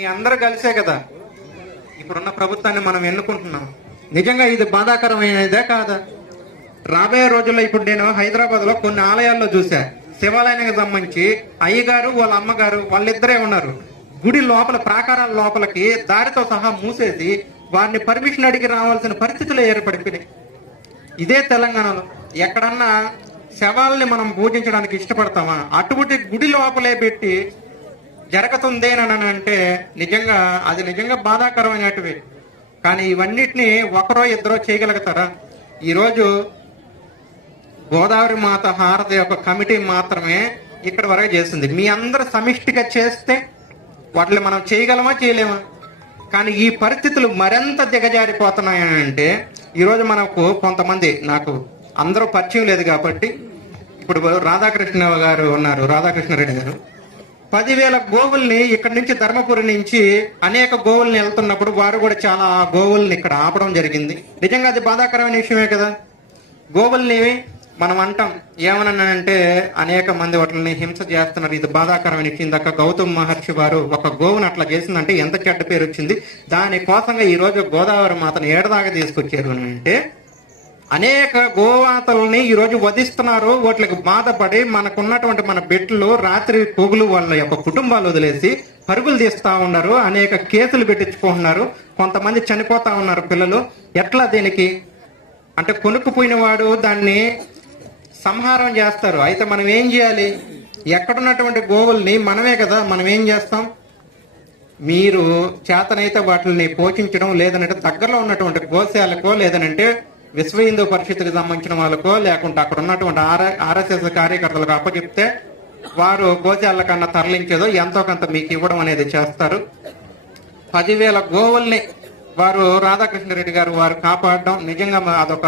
ఈ అందరూ కలిసే కదా ఇప్పుడున్న ప్రభుత్వాన్ని మనం ఎన్నుకుంటున్నాం. నిజంగా ఇది బాధాకరమైనదే కాదా? రాబోయే రోజుల్లో ఇప్పుడు నేను హైదరాబాద్ లో కొన్ని ఆలయాల్లో చూసా, శివాలయానికి సంబంధించి అయ్యగారు వాళ్ళ అమ్మగారు వాళ్ళిద్దరే ఉన్నారు. గుడి లోపల ప్రాకారాల లోపలికి దారితో సహా మూసేసి వారిని పర్మిషన్ అడిగి రావాల్సిన పరిస్థితులు ఏర్పడిపోయినాయి. ఇదే తెలంగాణలో ఎక్కడన్నా శవాల్ని మనం పూజించడానికి ఇష్టపడతామా? అటువంటి గుడి లోపలే పెట్టి జరుగుతుందేనని అంటే అది నిజంగా బాధాకరమైనటివి. కానీ ఇవన్నిటిని ఒకరో ఇద్దరో చేయగలుగుతారా? ఈరోజు గోదావరి మాత హారతి యొక్క కమిటీ మాత్రమే ఇక్కడి వరకు చేస్తుంది. మీ అందరు సమిష్టిగా చేస్తే వాటిని మనం చేయగలమా చేయలేమా? కానీ ఈ పరిస్థితులు మరింత దిగజారిపోతున్నాయని అంటే ఈరోజు మనకు కొంతమంది, నాకు అందరూ పరిచయం లేదు కాబట్టి, ఇప్పుడు రాధాకృష్ణ గారు ఉన్నారు, రాధాకృష్ణారెడ్డి గారు 10,000 గోవుల్ని ఇక్కడి నుంచి ధర్మపురి నుంచి అనేక గోవుల్ని వెళ్తున్నప్పుడు వారు కూడా చాలా గోవుల్ని ఇక్కడ ఆపడం జరిగింది. నిజంగా అది బాధాకరమైన విషయమే కదా. గోవుల్ని మనం అంటాం ఏమనంటే అనేక మంది వాటిని హింస చేస్తున్నారు, ఇది బాధాకరమైన విషయం. ఇందాక గౌతమ్ మహర్షి వారు ఒక గోవును అట్లా చేసిందంటే ఎంత చెడ్డ పేరు వచ్చింది. దానికోసంగా ఈ రోజు గోదావరి మాతను ఏడదాకా తీసుకొచ్చారు అని అంటే అనేక గోమాతల్ని ఈ రోజు వధిస్తున్నారు. వాటికి బాధపడి మనకున్నటువంటి మన బిడ్డలు రాత్రి పొగులు వాళ్ళ యొక్క కుటుంబాలు వదిలేసి పరుగులు తీస్తా ఉన్నారు, అనేక కేసులు పెట్టించుకుంటున్నారు, కొంతమంది చనిపోతా ఉన్నారు పిల్లలు. ఎట్లా దీనికి అంటే కొనుక్కుపోయిన వాడు దాన్ని సంహారం చేస్తారు. అయితే మనం ఏం చేయాలి? ఎక్కడున్నటువంటి గోవుల్ని మనమే కదా, మనం ఏం చేస్తాం? మీరు చేతనైతే వాటిని పోషించడం, లేదనంటే దగ్గరలో ఉన్నటువంటి గోశాలకో, లేదనంటే విశ్వ హిందూ పరిషత్కి సంబంధించిన వాళ్ళకో, లేకుంటే అక్కడ ఉన్నటువంటి ఆర్ఎస్ఎస్ కార్యకర్తలకు అప్పచెప్తే వారు గోశాల కన్నా తరలించేదో ఎంతో కొంత మీకు ఇవ్వడం అనేది చేస్తారు. 10,000 గోవుల్ని వారు రాధాకృష్ణారెడ్డి గారు వారు కాపాడడం నిజంగా అదొక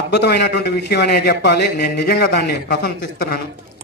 అద్భుతమైనటువంటి విషయం అనే చెప్పాలి. నేను నిజంగా దాన్ని ప్రశంసిస్తున్నాను.